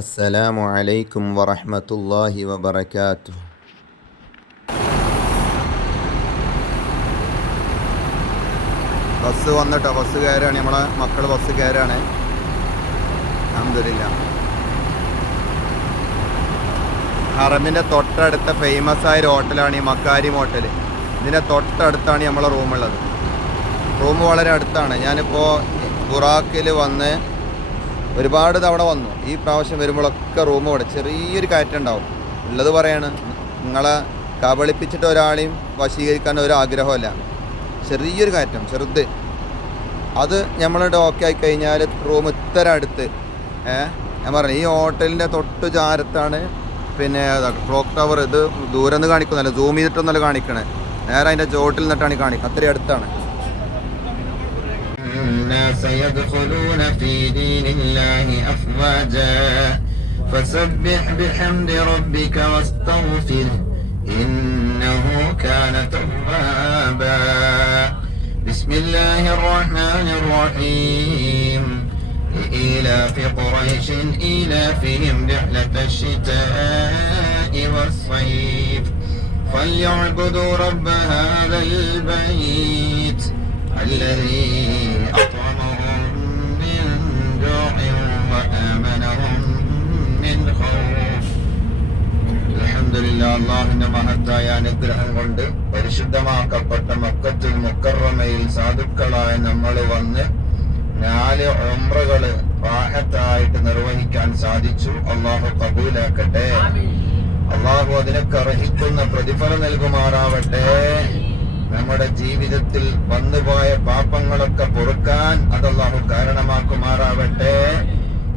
അസ്സലാമു അലൈക്കും വറഹ്മത്തുള്ളാഹി വബറകാതുഹു. ബസ് വന്നിട്ടോ, ബസ് കയറാണ്. നമ്മളെ മക്കൾ ബസ് കയറാണ്. അൽഹംദുലില്ലാ. ഹറമിൻ്റെ തൊട്ടടുത്ത ഫേമസ് ആയ ഒരു ഹോട്ടലാണ് ഈ മക്കാരിം ഹോട്ടൽ. ഇതിൻ്റെ തൊട്ടടുത്താണ് നമ്മളെ റൂമുള്ളത്. റൂം വളരെ അടുത്താണ്. ഞാനിപ്പോൾ ബുറാക്കിൽ വന്ന് ഒരുപാട് തവണ വന്നു. ഈ പ്രാവശ്യം വരുമ്പോഴൊക്കെ റൂം ഇവിടെ ചെറിയൊരു കയറ്റം ഉണ്ടാവും. ഉള്ളത് പറയാണ്, നിങ്ങളെ കബളിപ്പിച്ചിട്ട് ഒരാളെയും വശീകരിക്കാൻ ഒരാഗ്രഹമല്ല. ചെറിയൊരു കയറ്റം, ചെറുത്. അത് നമ്മളുടെ ഓക്കെ ആയി കഴിഞ്ഞാൽ റൂം ഇത്ര അടുത്ത്. ഞാൻ പറഞ്ഞു, ഈ ഹോട്ടലിൻ്റെ തൊട്ട് ചാരത്താണ് പിന്നെ ക്ലോക്ക് ടവർ. ഇത് ദൂരം നിന്ന് കാണിക്കുന്നല്ല, സൂം ചെയ്തിട്ടൊന്നല്ല കാണിക്കണേ. നേരെ അതിൻ്റെ ചോട്ടിൽ നിന്നിട്ടാണ് കാണിക്കുക. അത്രയും അടുത്താണ്. الناس يدخلون في دين الله أفواجا فسبح بحمد ربك واستغفره إنه كان توابا بسم الله الرحمن الرحيم لإيلاف قريش إيلافهم رحلة الشتاء والصيف فليعبدوا رب هذا البيت الذي أطعمهم من جوع وآمنهم من خوف. അൽഹംദുലില്ലാ. അല്ലാഹുവിന്റെ മഹത്തായ അനുഗ്രഹം കൊണ്ട് പരിശുദ്ധമാക്കപ്പെട്ട മക്കത്തുൽ മുക്കറമയിൽ സാധുക്കളായ നമ്മൾ വന്ന് 4 ഉംറകള് റാഹത്തായിട്ട് നിർവഹിക്കാൻ സാധിച്ചു. അല്ലാഹു ഖബൂലാക്കട്ടെ. അല്ലാഹു അതിനൊക്കെ അർഹിക്കുന്ന പ്രതിഫലം നൽകുമാറാവട്ടെ. നമ്മുടെ ജീവിതത്തിൽ വന്നുപോയ പാപങ്ങളൊക്കെ പൊറുക്കാൻ അത് അല്ലാഹു കാരണമാക്കുമാറാവട്ടെ.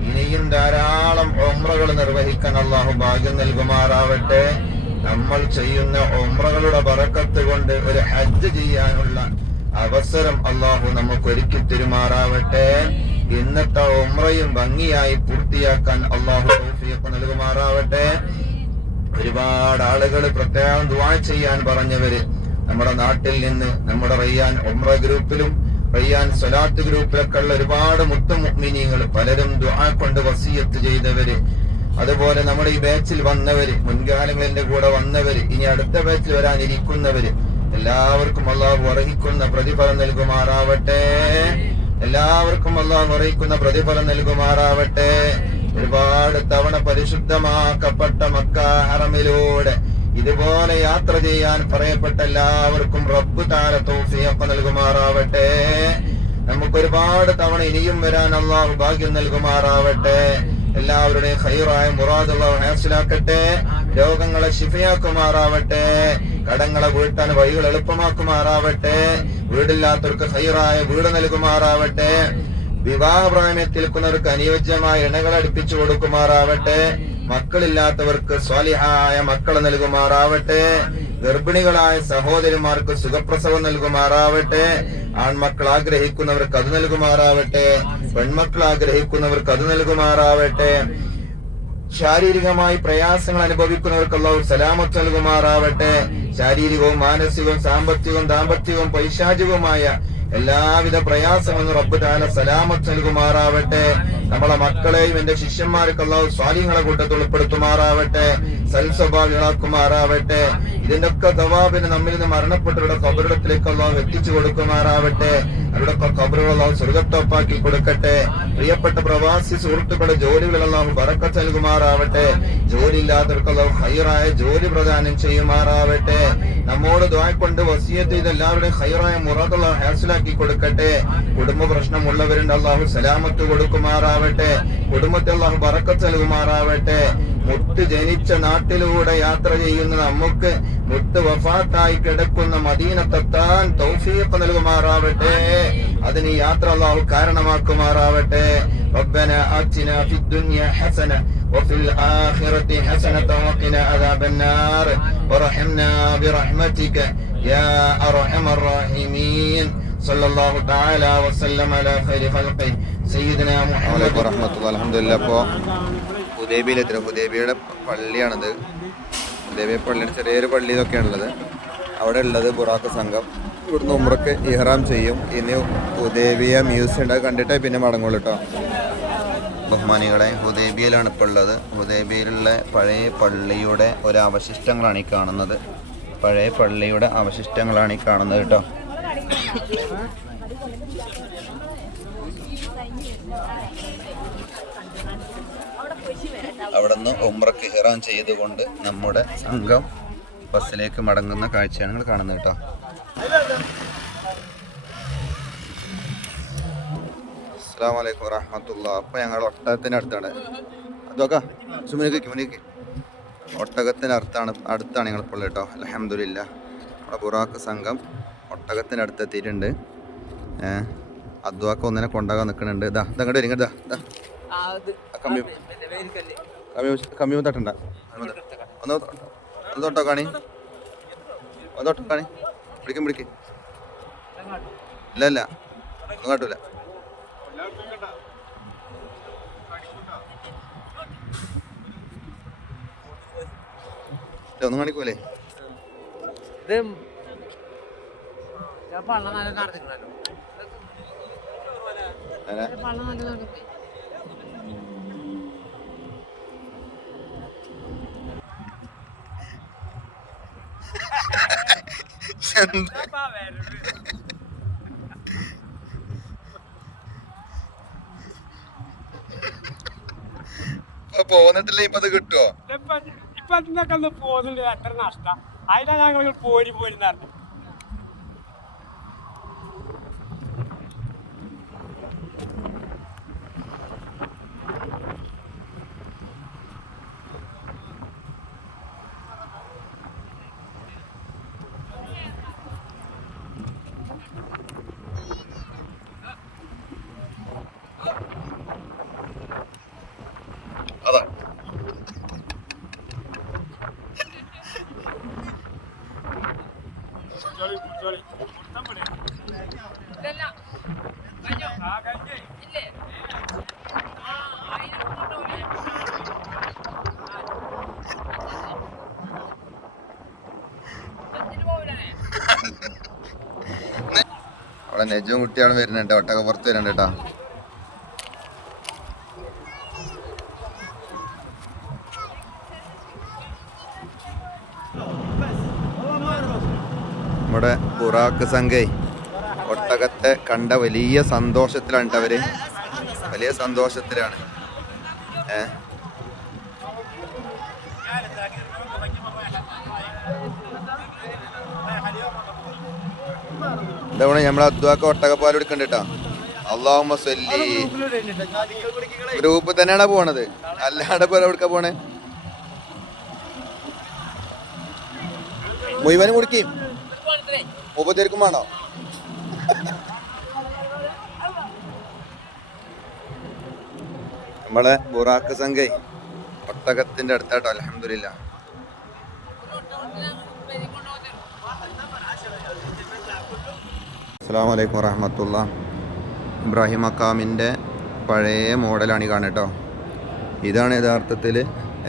ഇനിയും ധാരാളം ഉംറകൾ നിർവഹിക്കാൻ അല്ലാഹു ഭാഗ്യം നൽകുമാറാവട്ടെ. നമ്മൾ ചെയ്യുന്ന ഉംറകളുടെ ബറക്കത്ത് കൊണ്ട് ഒരു ഹജ്ജ് ചെയ്യാനുള്ള അവസരം അല്ലാഹു നമുക്ക് ഒരുക്കി തരുമാറാവട്ടെ. ഇന്നത്തെ ഉംറയും ഭംഗിയായി പൂർത്തിയാക്കാൻ അല്ലാഹു തൗഫീഖ് നൽകുമാറാവട്ടെ. ഒരുപാട് ആളുകൾ പ്രത്യേകം ദുആ ചെയ്യാൻ പറഞ്ഞവര് നമ്മുടെ നാട്ടിൽ നിന്ന്, നമ്മുടെ റയ്യാൻ ഉംറ ഗ്രൂപ്പിലും റയ്യാൻ സ്വലാത്ത് ഗ്രൂപ്പിലൊക്കെ ഉള്ള ഒരുപാട് മുഅ്മിനീങ്ങൾ പലരും ദുആ കൊണ്ട് വസിയത്ത് ചെയ്തവര്, അതുപോലെ നമ്മുടെ ഈ ബാച്ചിൽ വന്നവര്, മുൻകാലങ്ങളിൽ എന്റെ കൂടെ വന്നവര്, ഇനി അടുത്ത ബാച്ചിൽ വരാനിരിക്കുന്നവര്, എല്ലാവർക്കും അല്ലാഹു അർഹിക്കുന്ന പ്രതിഫലം നൽകുമാറാവട്ടെ. എല്ലാവർക്കും അല്ലാഹു അർഹിക്കുന്ന പ്രതിഫലം നൽകുമാറാവട്ടെ. ഒരുപാട് തവണ പരിശുദ്ധമാക്കപ്പെട്ട മക്ക ഹറമിലൂടെ ഇതുപോലെ യാത്ര ചെയ്യാൻ പറയപ്പെട്ട എല്ലാവർക്കും റബ്ബ് തആല തൗഫീഖ് നൽകുമാറാവട്ടെ. നമുക്കൊരുപാട് തവണ ഇനിയും വരാൻ അല്ലാഹു ഭാഗ്യം നൽകുമാറാവട്ടെ. എല്ലാവരുടെയും ഖൈറായ മുറാദ് അല്ലാഹു ഹാസിലാക്കട്ടെ. രോഗങ്ങളെ ശിഫയാക്കുമാറാവട്ടെ. കടങ്ങളെ വീട്ടാൻ വഴികൾ എളുപ്പമാക്കുമാറാവട്ടെ. വീടില്ലാത്തവർക്ക് ഖൈറായ വീട് നൽകുമാറാവട്ടെ. വിവാഹപ്രായത്തിൽ നിൽക്കുന്നവർക്ക് അനുയോജ്യമായ ഇണകൾ അടുപ്പിച്ചു കൊടുക്കുമാറാവട്ടെ. മക്കളില്ലാത്തവർക്ക് സ്വാലിഹായ മക്കളെ നൽകുമാറാവട്ടെ. ഗർഭിണികളായ സഹോദരിമാർക്ക് സുഖപ്രസവം നൽകുമാറാവട്ടെ. ആൺമക്കൾ ആഗ്രഹിക്കുന്നവർക്ക് അത് നൽകുമാറാവട്ടെ. പെൺമക്കൾ ആഗ്രഹിക്കുന്നവർക്ക് അത് നൽകുമാറാവട്ടെ. ശാരീരികമായി പ്രയാസങ്ങൾ അനുഭവിക്കുന്നവർക്ക് അല്ലാഹു സലാമത്ത് നൽകുമാറാവട്ടെ. ശാരീരികവും മാനസികവും സാമ്പത്തികവും ദാമ്പത്യവും പൈശാചികവുമായ എല്ലാവിധ പ്രയാസങ്ങളും റബ്ബ് തആല സലാമത്ത് നൽകുമാറാവട്ടെ. നമ്മളെ മക്കളെയും എന്റെ ശിഷ്യന്മാർക്ക് അല്ലാഹു സ്വാലിഹീങ്ങളെ കൂട്ടത്തിൽ ഉൾപ്പെടുത്തുമാറാവട്ടെ. സൽസ്വഭാവികളാക്കുമാറാവട്ടെ. ഇതിന്റെ ഒക്കെ തവാബിന് നമ്മിൽ നിന്ന് മരണപ്പെട്ടവരുടെ ഖബറിടത്തിലേക്ക് അല്ലാഹു എത്തിച്ചു കൊടുക്കുമാറാവട്ടെ. അവരുടെ ഖബറുകൾ അല്ലാഹു സ്വർഗ്ഗത്തോപ്പാക്കി കൊടുക്കട്ടെ. പ്രിയപ്പെട്ട പ്രവാസി സുഹൃത്തുക്കളുടെ ജോലികളിൽ അല്ലാഹു ബറക്കത്ത് നൽകുമാറാവട്ടെ. ജോലി ഇല്ലാത്തവർക്ക് അല്ലാഹു ഖൈറായ ജോലി പ്രദാനം ചെയ്യുമാറാവട്ടെ. നമ്മോട് ദുആ കൊണ്ട് വസിയത്ത് ചെയ്ത എല്ലാവരുടെയും ഖൈറായ മുറാദ് അല്ലാഹു ഹാസിലാക്കി കൊടുക്കട്ടെ. കുടുംബ പ്രശ്നമുള്ളവരുണ്ട്, അല്ലാഹു സലാമത്ത് കൊടുക്കുമാറാവട്ടെ. കുടുംബത്തെ അല്ലാഹു ബറക്കത്ത് നൽകുമാറാവട്ടെ. മുത്ത് ജനിച്ച നാട്ടിലൂടെ യാത്ര ചെയ്യുന്ന നമുക്ക് മുത്ത് വഫാത്തായി കിടക്കുന്ന മദീനത്തെത്താൻ തൗഫീഖ് നൽകുമാറാവട്ടെ. അതിന് യാത്ര അല്ലാഹു കാരണമാക്കുമാറാവട്ടെ. റബ്ബനാ ആതിനാ ഫിദ്ദുനിയാ ഹസന വഫിൽ ആഖിറതി ഹസനത വഖിനാ അദാബന്നാർ വറഹംനാ ബിറഹ്മതിക യാ അർഹമർ റഹീമീൻ. സല്ലല്ലാഹു തആല വസല്ലമ അലാ ഖൈരി ഖൽഖി സയ്യിദനാ മുഹമ്മദ് വറഹ്മത്തുള്ളാഹി. അൽഹംദുലില്ലാ. ഇപ്പോൾ ഹുദൈബിയയിലെത്തി. ഹുദൈബിയയുടെ പള്ളിയാണിത്. ഹുദൈബിയ പള്ളിയുടെ ചെറിയൊരു പള്ളി ഇതൊക്കെയാണുള്ളത്. അവിടെ ഉള്ളത് ബുറാക്ക് സംഘം. ഇവിടുന്ന് ഉംറക്ക് ഇഹ്റാം ചെയ്യും. ഇനി ഹുദൈബിയ മ്യൂസിയം ഉണ്ട്, കണ്ടിട്ടേ പിന്നെ മടങ്ങുള്ളൂ കേട്ടോ. ബഹുമാനികളെ ഹുദൈബിയയിലാണ് ഇപ്പോൾ ഉള്ളത്. ഹുദൈബിയയിലുള്ള പഴയ പള്ളിയുടെ ഒരു അവശിഷ്ടങ്ങളാണ് ഈ കാണുന്നത്. പഴയ പള്ളിയുടെ അവശിഷ്ടങ്ങളാണ് ഈ കാണുന്നത് കേട്ടോ. അവിടുന്ന് ഉംറക്ക് ഇഹ്റാം ചെയ്തുകൊണ്ട് നമ്മുടെ സംഘം ബസ്സിലേക്ക് മടങ്ങുന്ന കാഴ്ചയാണ് നിങ്ങൾ കാണുന്നത് കേട്ടോ. അസ്സലാമു അലൈക്കും വറഹ്മത്തുള്ളാഹി. അപ്പോൾ ഞങ്ങൾ ഒട്ടകത്തിനടുത്താണ്. അതൊക്കെ മുനിക്ക് അടുത്താണ് ഞങ്ങളിപ്പോൾ കേട്ടോ. അൽഹംദുലില്ലാ നമ്മുടെ ബുറാക്ക് സംഘം ഒട്ടകത്തിനടുത്തെത്തിയിട്ടുണ്ട്. അദ്വാക്ക ഒന്നിനെ കൊണ്ടാകാൻ നിൽക്കുന്നുണ്ട്. ഇതങ്ങോട്ട് വരും. കമ്മി തട്ടണ്ട. ഒന്ന് തൊട്ടോ കാണി പിടിക്ക്. ഇല്ല ഒന്നും കാട്ടൂല. ഒന്നും കാണിക്കൂലേ? പോന്നിട്ടില്ല. ഇപ്പൊ അത് കിട്ടുവോ? ഇപ്പൊ അതിനൊക്കെ പോകുന്നുണ്ട്. എത്ര നഷ്ട അതിനാ ഞങ്ങൾ പോരുന്നു. അതാ അവിടെ നെജും കുട്ടിയാണ് വരുന്നുണ്ട്. ഒട്ടൊക്കെ പുറത്ത് വരുന്നുണ്ട് കേട്ടോ. നമ്മുടെ ബുറാക്ക് സംഘേ ഒട്ടകത്തെ കണ്ട വലിയ സന്തോഷത്തിലാണ് അവര്. വലിയ സന്തോഷത്തിലാണ്. ഇതവണ നമ്മളെ അദ്വാക്ക ഒട്ടകപ്പാൽ എടുക്കണ്ട കേട്ടോ. അല്ലാഹുമ്മ സ്വല്ലി ഗ്രൂപ്പ് തന്നെയാണ് പോണത്. അല്ലാണ്ട് പോലെ എവിടുക്ക പോണേ? മുഴുവനും കുടിക്കും. 30 പേർക്കും വേണോ? നമ്മളെ ബുറാക്ക് സംഘേ ഒട്ടകത്തിന്റെ അടുത്താട്ടോ. അൽഹംദുലില്ലാ. അസ്സലാമു അലൈക്കും വറഹ്മത്തുള്ളാഹി. ഇബ്രാഹിം മക്കാമിൻ്റെ പഴയ മോഡലാണ് ഈ കാണുക കേട്ടോ. ഇതാണ് യഥാർത്ഥത്തിൽ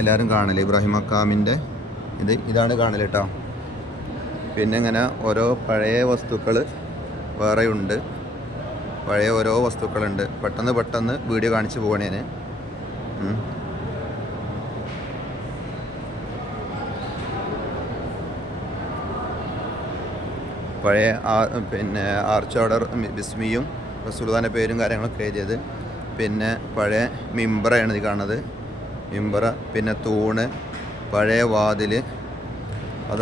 എല്ലാവരും കാണൽ. ഇബ്രാഹിം മക്കാമിൻ്റെ ഇതാണ് കാണൽ കേട്ടോ. പിന്നെ ഇങ്ങനെ ഓരോ പഴയ വസ്തുക്കൾ വേറെയുണ്ട്. പഴയ ഓരോ വസ്തുക്കളുണ്ട്. പെട്ടെന്ന് വീഡിയോ കാണിച്ചു പോകണേന്. പഴയ പിന്നെ ആർച്ച് ഓർഡർ ബിസ്മിയും റസൂലുള്ളാഹിൻ്റെ പേരും കാര്യങ്ങളൊക്കെ എഴുതിയത്. പിന്നെ പഴയ മിമ്പറയാണ് ഇത് കാണുന്നത്. മിമ്പറ, പിന്നെ തൂണ്, പഴയ വാതിൽ,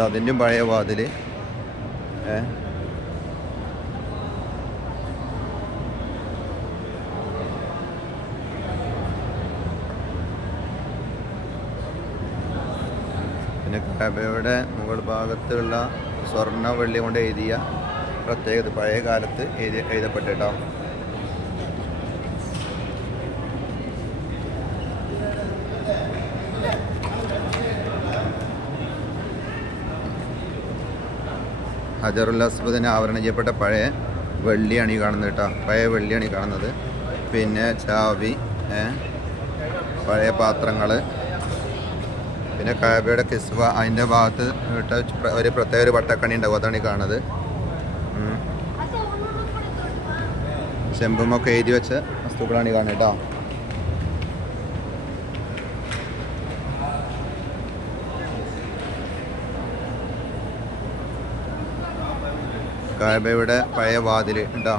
അതിൻ്റെയും പഴയ വാതിൽ. പിന്നെ കഅബയുടെ മുകൾ ഭാഗത്തുള്ള സ്വർണ്ണ വെള്ളി കൊണ്ട് എഴുതിയ പ്രത്യേകത പഴയ കാലത്ത് എഴുതപ്പെട്ടോ. ഹജറുൽ അസ്വദിനെ ആവരണം ചെയ്യപ്പെട്ട പഴയ വെള്ളിയാണ് ഈ കാണുന്നത് കേട്ടോ. പഴയ വെള്ളിയാണ് ഈ കാണുന്നത്. പിന്നെ ചാവി, പഴയ പാത്രങ്ങൾ, പിന്നെ കഅബയുടെ കിസ്വ, അതിൻ്റെ ഭാഗത്ത് ഒരു പ്രത്യേക ഒരു വട്ടക്കണി ഉണ്ടാവും. അതാണ് ഈ കാണുന്നത്. ചെമ്പുമൊക്കെ എഴുതി വെച്ച വസ്തുക്കളാണ് ഈ കാണുന്നത് കേട്ടോ. കാബയുടെ പഴയ വാതിൽ ഉണ്ടോ.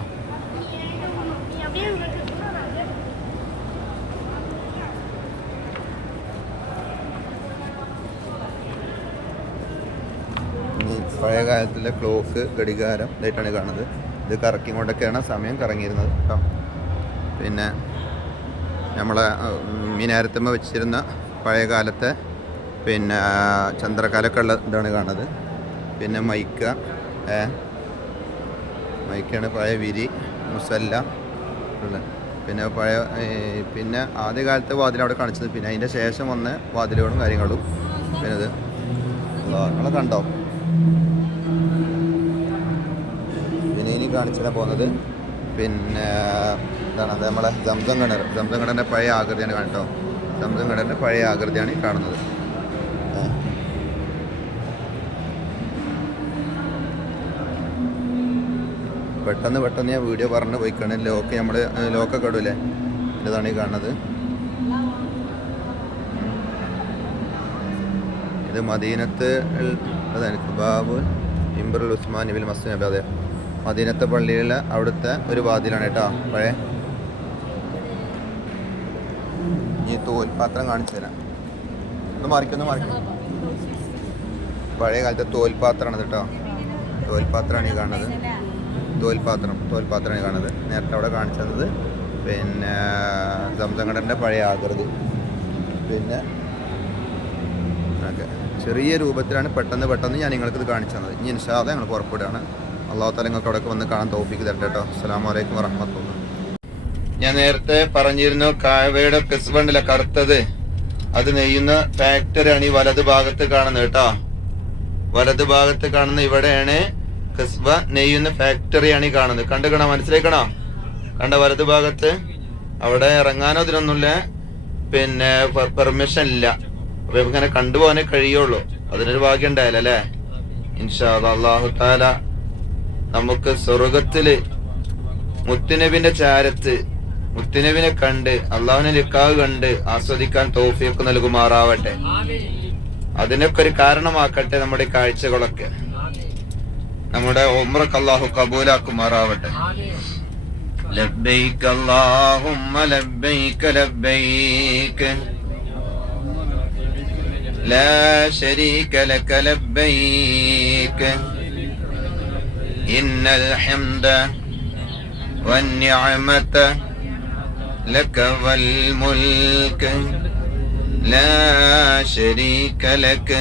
പഴയ കാലത്തിലെ ക്ലോക്ക് ഘടികാരം ഇതായിട്ടാണ് കാണുന്നത്. ഇത് കറക്കി കൊണ്ടൊക്കെയാണ് സമയം കറങ്ങിയിരുന്നത് കേട്ടോ. പിന്നെ നമ്മളെ മിനാരത്തുമ്മ വെച്ചിരുന്ന പഴയ കാലത്തെ പിന്നെ ചന്ദ്രക്കാലൊക്കെ ഉള്ള ഇതാണ് കാണുന്നത്. പിന്നെ മൈക്കാണ് പഴയ വിരി മുസല്ല ഉള്ളത്. പിന്നെ പിന്നെ ആദ്യ കാലത്തെ വാതിൽ അവിടെ കാണിച്ചത്. പിന്നെ അതിൻ്റെ ശേഷം വന്ന വാതിലുകളും കാര്യങ്ങളും. പിന്നെ ഇത് നിങ്ങളെ കണ്ടോ. പിന്നെ ഇനി കാണിച്ചിട്ട് പോകുന്നത് പിന്നെ എന്താണ് അത് നമ്മളെ സംസം കിണറിൻ്റെ പഴയ ആകൃതിയാണ് കേട്ടോ. സംസം കിണറിൻ്റെ പഴയ ആകൃതിയാണ് ഈ കാണുന്നത്. പെട്ടെന്ന് ഞാൻ വീഡിയോ പറഞ്ഞു പോയിക്കാണ്. ലോക്കൊക്കെ ഇടൂലേ, ഇതാണ് ഈ കാണുന്നത്. ഇത് മദീനത്ത് ബാബു ഇംബറുൽ ഉസ്മാൻ ഇബിൽ മസ്ജിദ് നബി. അതെ, മദീനത്തെ പള്ളിയിലെ അവിടുത്തെ ഒരു വാതിലാണ് കേട്ടോ പഴയ. ഈ തോൽപാത്രം കാണിച്ചു തരാം. ഒന്ന് മറിക്കും. പഴയ കാലത്തെ തോൽപാത്രമാണ് കേട്ടോ. തോൽപാത്രമാണ് ഈ കാണുന്നത്. തോൽപാത്രമാണ് കാണുന്നത്. നേരത്തെ അവിടെ കാണിച്ചു തന്നത് പിന്നെ സംസങ്കടൻ്റെ പഴയ ആകൃതി. പിന്നെ ഓക്കെ, ചെറിയ രൂപത്തിലാണ് പെട്ടെന്ന് ഞാൻ നിങ്ങൾക്കിത് കാണിച്ചു തന്നത്. ഇനി ഇൻഷാ അല്ലാഹ് ഞങ്ങൾ പുറപ്പെടുകയാണ്. അള്ളാഹു തആല നിങ്ങൾക്ക് അവിടെയൊക്കെ വന്ന് കാണാൻ തൗഫീഖ് തരട്ടെ കേട്ടോ. അസ്സലാമു അലൈക്കും വറഹ്മത്തുള്ളാഹി. ഞാൻ നേരത്തെ പറഞ്ഞിരുന്നു കാബയുടെ കിസ്വണ്ടിലെ കറുത്തത് അത് നെയ്യുന്ന ഫാക്ടറിയാണ് ഈ വലത് ഭാഗത്ത് കാണുന്നത് കേട്ടോ. വലത് ഭാഗത്ത് കാണുന്ന ഇവിടെയാണ് കിസ്വ നെയ്യുന്ന ഫാക്ടറിയാണ് ഈ കാണുന്നത്. കണ്ടുകണോ, മനസ്സിലാക്കണോ? കണ്ട വലത് ഭാഗത്ത് അവിടെ ഇറങ്ങാനോ ഇതിനൊന്നുമില്ല, പിന്നെ പെർമിഷൻ ഇല്ല. അപ്പൊ ഇങ്ങനെ കണ്ടുപോകാനേ കഴിയുള്ളൂ. അതിനൊരു ഭാഗ്യം ഉണ്ടായാലോ അല്ലേ. ഇൻഷാ അല്ലാഹു തആല നമുക്ക് സ്വർഗത്തില് മുത്തുനബിന്റെ ചാരത്ത് മുത്തുനബിനെ കണ്ട് അള്ളാഹുവിനെ ലിഖാഹ് കണ്ട് ആസ്വദിക്കാൻ തൗഫീഖ് നൽകുമാറാവട്ടെ. അതിനൊക്കെ ഒരു കാരണമാക്കട്ടെ നമ്മുടെ കാഴ്ചകളൊക്കെ. നമ്മുടെ ഉംറക്ക് അല്ലാഹു കബൂലാക്കുമാറാവട്ടെ. ലബ്ബൈക അല്ലാഹുമ്മ ലബ്ബൈക ലബ്ബൈക ലാ ശരീക ലക ലബ്ബൈക ഇന്നൽ ഹംദ വന്നിഅമത ലക വൽ മുൽക ലാ ശരീക ലക